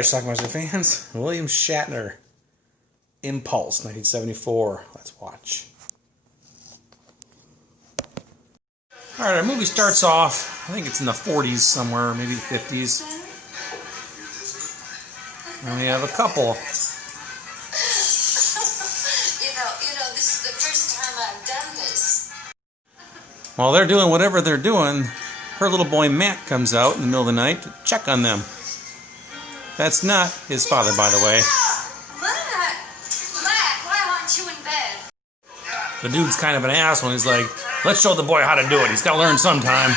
Alright, Schlockmeister fans, William Shatner, Impulse, 1974. Let's watch. Alright, our movie starts off, I think it's in the 40s somewhere, maybe the 50s. And we have a couple. This is the first time I've done this. While they're doing whatever they're doing, her little boy Matt comes out in the middle of the night to check on them. That's not his father, by the way. Matt, why aren't you in bed? The dude's kind of an asshole. He's like, let's show the boy how to do it. He's got to learn sometime.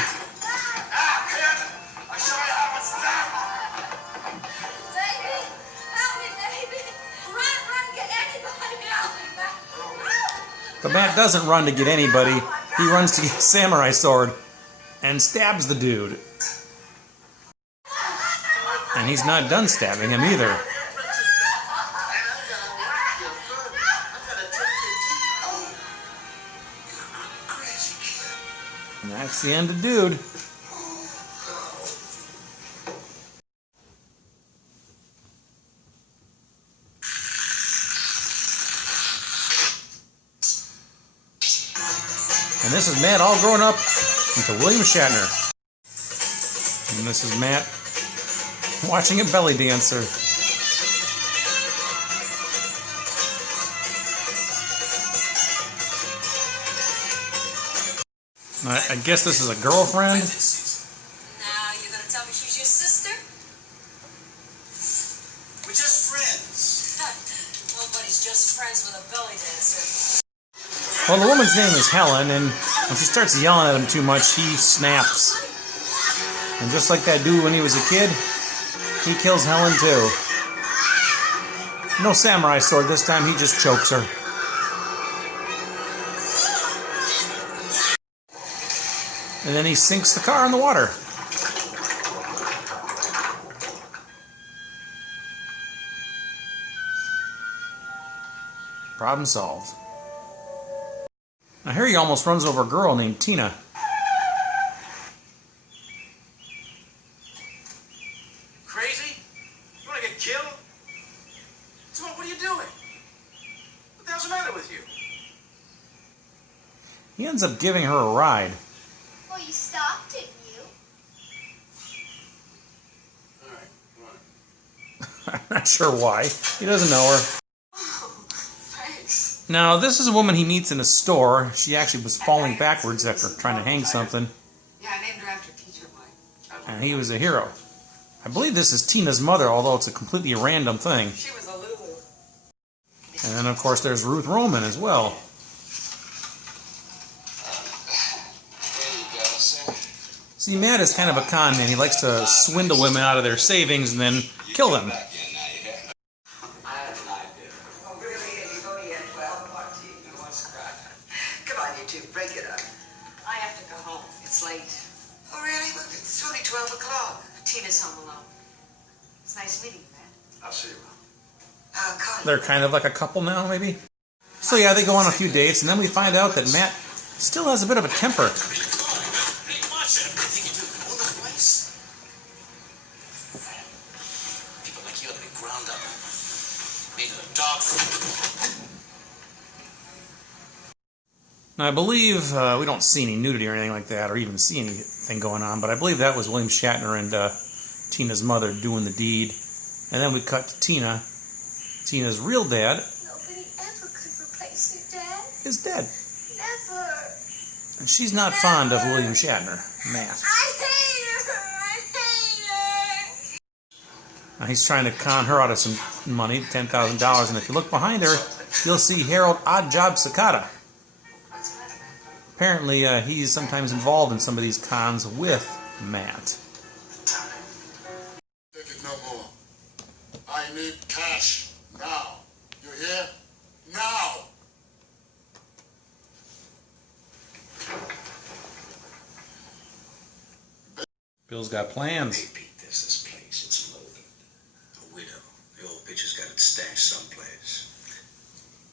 But Matt doesn't run to get anybody. He runs to get a samurai sword and stabs the dude. And he's not done stabbing him either. And that's the end of dude. And this is Matt all grown up into William Shatner. And this is Matt watching a belly dancer. I guess this is a girlfriend. Now you're gonna tell me she's your sister? We're just friends. Nobody's just friends with a belly dancer. Well, the woman's name is Helen, and when she starts yelling at him too much, he snaps. And just like that dude when he was a kid, he kills Helen too. No samurai sword this time, he just chokes her. And then he sinks the car in the water. Problem solved. Now here he almost runs over a girl named Tina. Crazy? You want to get killed? So what are you doing? What the hell's the matter with you? He ends up giving her a ride. Well, you stopped, didn't you? All right, come on. I'm not sure why. He doesn't know her. Thanks. Now, this is a woman he meets in a store. She actually was falling backwards after trying to hang something. Yeah, I named her after a teacher of mine. And he was a hero. I believe this is Tina's mother, although it's a completely random thing. She was a Lulu. And then, of course, there's Ruth Roman as well. See, Matt is kind of a con man. He likes to swindle women out of their savings and then kill them. Come on, you two, break it up. I have to go home. It's late. Oh, really? Look, it's only 12 o'clock. Tina's home alone. It's nice meeting you, Matt. I'll see you around. Connie. They're kind of like a couple now, maybe? So yeah, they go on a few dates, and then we find out that Matt still has a bit of a temper. People like you ought to be ground up. Made in a dog food. Now, I believe, we don't see any nudity or anything like that, or even see anything going on, but I believe that was William Shatner and Tina's mother doing the deed. And then we cut to Tina. Tina's real dad Nobody ever could replace your dad. is dead. Never. And she's not fond of William Shatner, Matt. I hate her. I hate her. Now, he's trying to con her out of some money, $10,000, and if you look behind her, you'll see Harold Oddjob Sakata. Apparently, he's sometimes involved in some of these cons with Matt. Take it no more. I need cash. Now. You hear? Now! Bill's got plans. They beat this place. It's loaded. A widow. The old bitch has got it stashed someplace.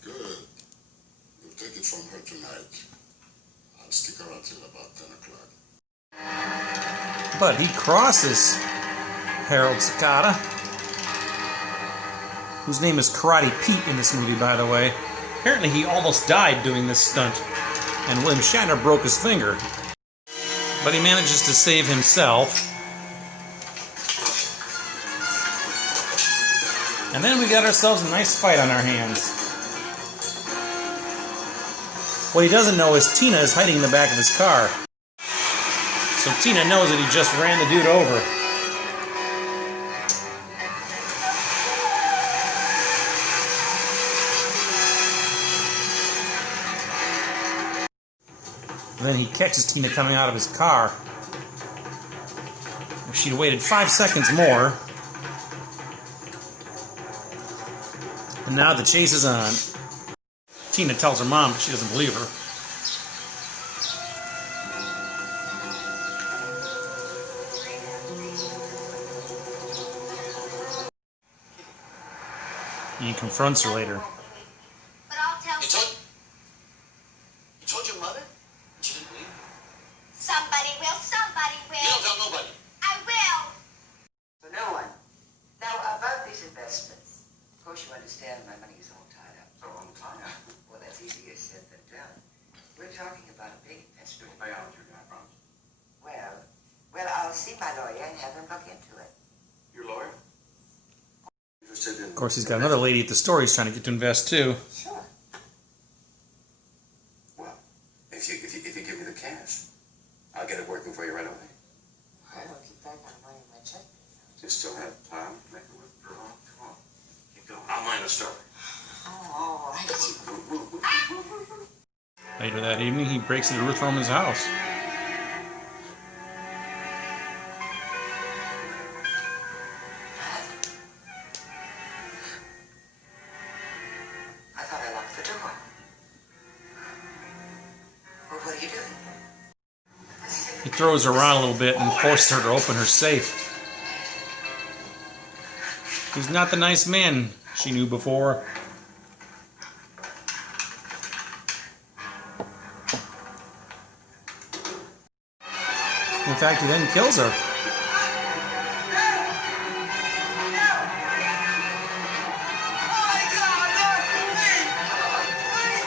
Good. You'll take it from her tonight. I'll stick around till about 10 o'clock. But he crosses Harold Sakata. whose name is Karate Pete in this movie, by the way. Apparently he almost died doing this stunt, and William Shatner broke his finger. But he manages to save himself. And then we got ourselves a nice fight on our hands. What he doesn't know is Tina is hiding in the back of his car. So Tina knows that he just ran the dude over. And then he catches Tina coming out of his car. If she'd waited 5 seconds more. And now the chase is on. Tina tells her mom she doesn't believe her. He confronts her later. But I'll tell You told your mother? She didn't believe you. somebody will. Somebody You will. don't tell nobody. I will. So no one. Now, about these investments. Of course, you understand my money is all tied up. So I'm tired. Well, that's easier said than done. We're talking about a big investment. Pay out, you I promise. Well, I'll see my lawyer and have him look into it. Your lawyer? Of course, he's got another lady at the store he's trying to get to invest too. Sure. Well, if you give me the cash, I'll get it working for you right away. I don't keep back on money in my check. You still have time to make a withdrawal. Come on. Keep going. I'll mind the story. Oh, I see. Later that evening, he breaks into Ruth Roman's house. I thought I locked the door. Well, what are you doing? He throws her around a little bit and forces her to open her safe. He's not the nice man she knew before. In fact, he then kills her.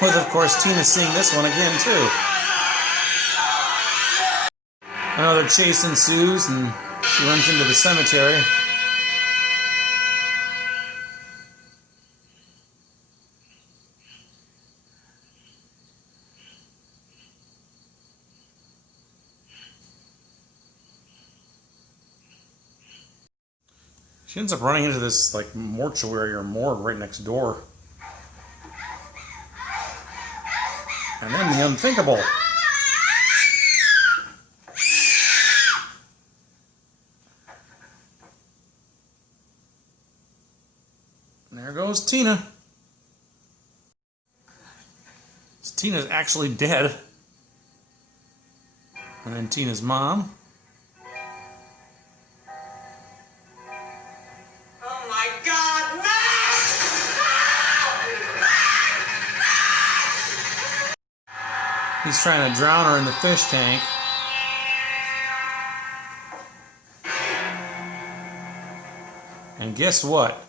With, of course, Tina seeing this one again, too. Another chase ensues, and she runs into the cemetery. She ends up running into this, like, mortuary or morgue right next door. And then the unthinkable. And there goes Tina. Tina's actually dead. And then Tina's mom. Oh my God, He's trying to drown her in the fish tank. And guess what?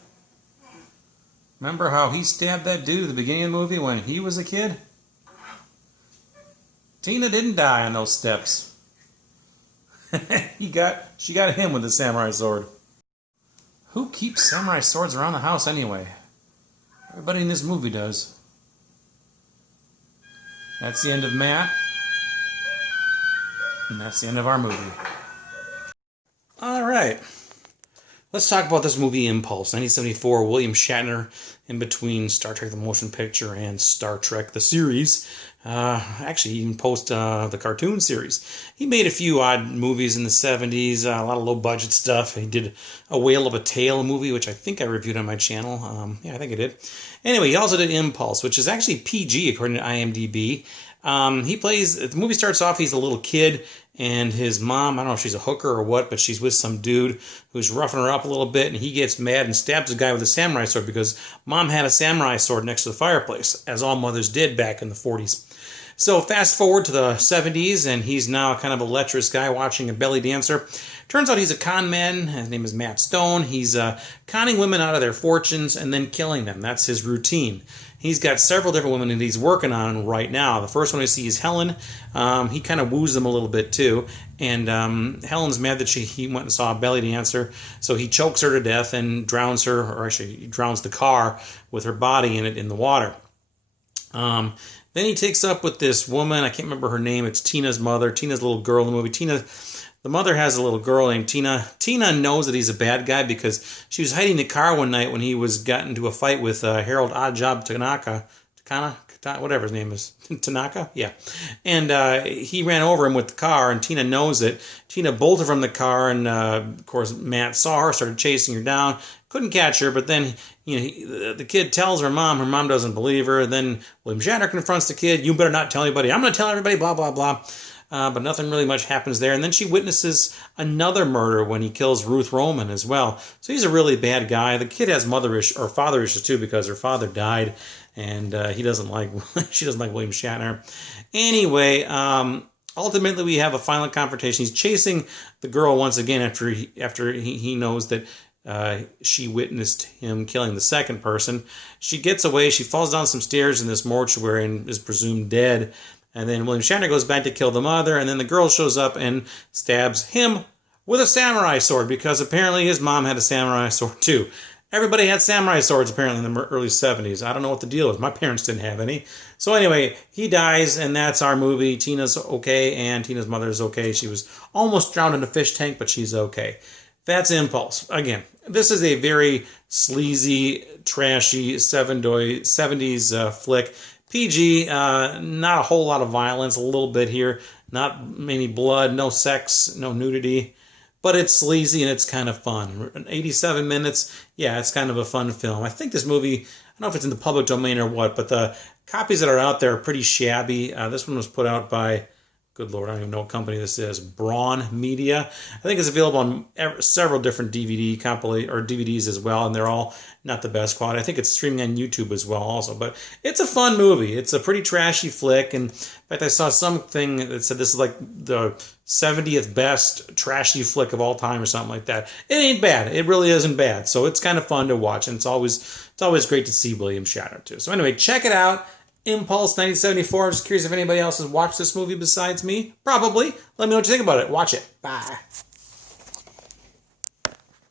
Remember how he stabbed that dude at the beginning of the movie when he was a kid? Tina didn't die on those steps. She got him with the samurai sword. Who keeps samurai swords around the house anyway? Everybody in this movie does. That's the end of Matt. And that's the end of our movie. Alright. Let's talk about this movie, Impulse. 1974, William Shatner, in between Star Trek the Motion Picture and Star Trek the series. Actually, he even post the cartoon series. He made a few odd movies in the 70s, a lot of low-budget stuff. He did A Whale of a Tale movie, which I think I reviewed on my channel. Yeah, I think I did. Anyway, he also did Impulse, which is actually PG, according to IMDb. The movie starts off, he's a little kid, and his mom, I don't know if she's a hooker or what, but she's with some dude who's roughing her up a little bit, and he gets mad and stabs the guy with a samurai sword because mom had a samurai sword next to the fireplace, as all mothers did back in the 40s. So fast forward to the 70s, and he's now kind of a lecherous guy watching a belly dancer. Turns out he's a con man. His name is Matt Stone. He's conning women out of their fortunes and then killing them. That's his routine. He's got several different women that he's working on right now. The first one I see is Helen. He kind of woos them a little bit too. And Helen's mad that he went and saw a belly dancer. So he chokes her to death and drowns her, or actually he drowns the car with her body in it in the water. Then he takes up with this woman. I can't remember her name. It's Tina's mother. Tina's little girl in the movie. The mother has a little girl named Tina. Tina knows that he's a bad guy because she was hiding the car one night when he got into a fight with Harold Oddjob Tanaka, whatever his name is, Tanaka? Yeah. And he ran over him with the car, and Tina knows it. Tina bolted from the car, and of course Matt saw her, started chasing her down. Couldn't catch her, but then the kid tells her mom. Her mom doesn't believe her. Then William Shatner confronts the kid. You better not tell anybody. I'm going to tell everybody, blah, blah, blah. But nothing really much happens there. And then she witnesses another murder when he kills Ruth Roman as well. So he's a really bad guy. The kid has father issues too because her father died, and she doesn't like William Shatner. Anyway, ultimately we have a final confrontation. He's chasing the girl once again after he knows that she witnessed him killing the second person. She gets away. She falls down some stairs in this mortuary and is presumed dead. And then William Shatner goes back to kill the mother, and then the girl shows up and stabs him with a samurai sword because apparently his mom had a samurai sword too. Everybody had samurai swords apparently in the early 70s. I don't know what the deal is. My parents didn't have any. So anyway, he dies, and that's our movie. Tina's okay, and Tina's mother is okay. She was almost drowned in a fish tank, but she's okay. That's Impulse. Again, this is a very sleazy, trashy 70s flick. PG, not a whole lot of violence, a little bit here. Not many blood, no sex, no nudity. But it's sleazy and it's kind of fun. 87 minutes, yeah, it's kind of a fun film. I think this movie, I don't know if it's in the public domain or what, but the copies that are out there are pretty shabby. This one was put out by, good Lord, I don't even know what company this is, Braun Media. I think it's available on several different DVDs as well, and they're all not the best quality. I think it's streaming on YouTube as well also, but it's a fun movie. It's a pretty trashy flick, and in fact, I saw something that said this is like the 70th best trashy flick of all time or something like that. It ain't bad. It really isn't bad, so it's kind of fun to watch, and it's always great to see William Shatner too. So anyway, check it out. Impulse 1974. I'm just curious if anybody else has watched this movie besides me. Probably. Let me know what you think about it. Watch it. Bye.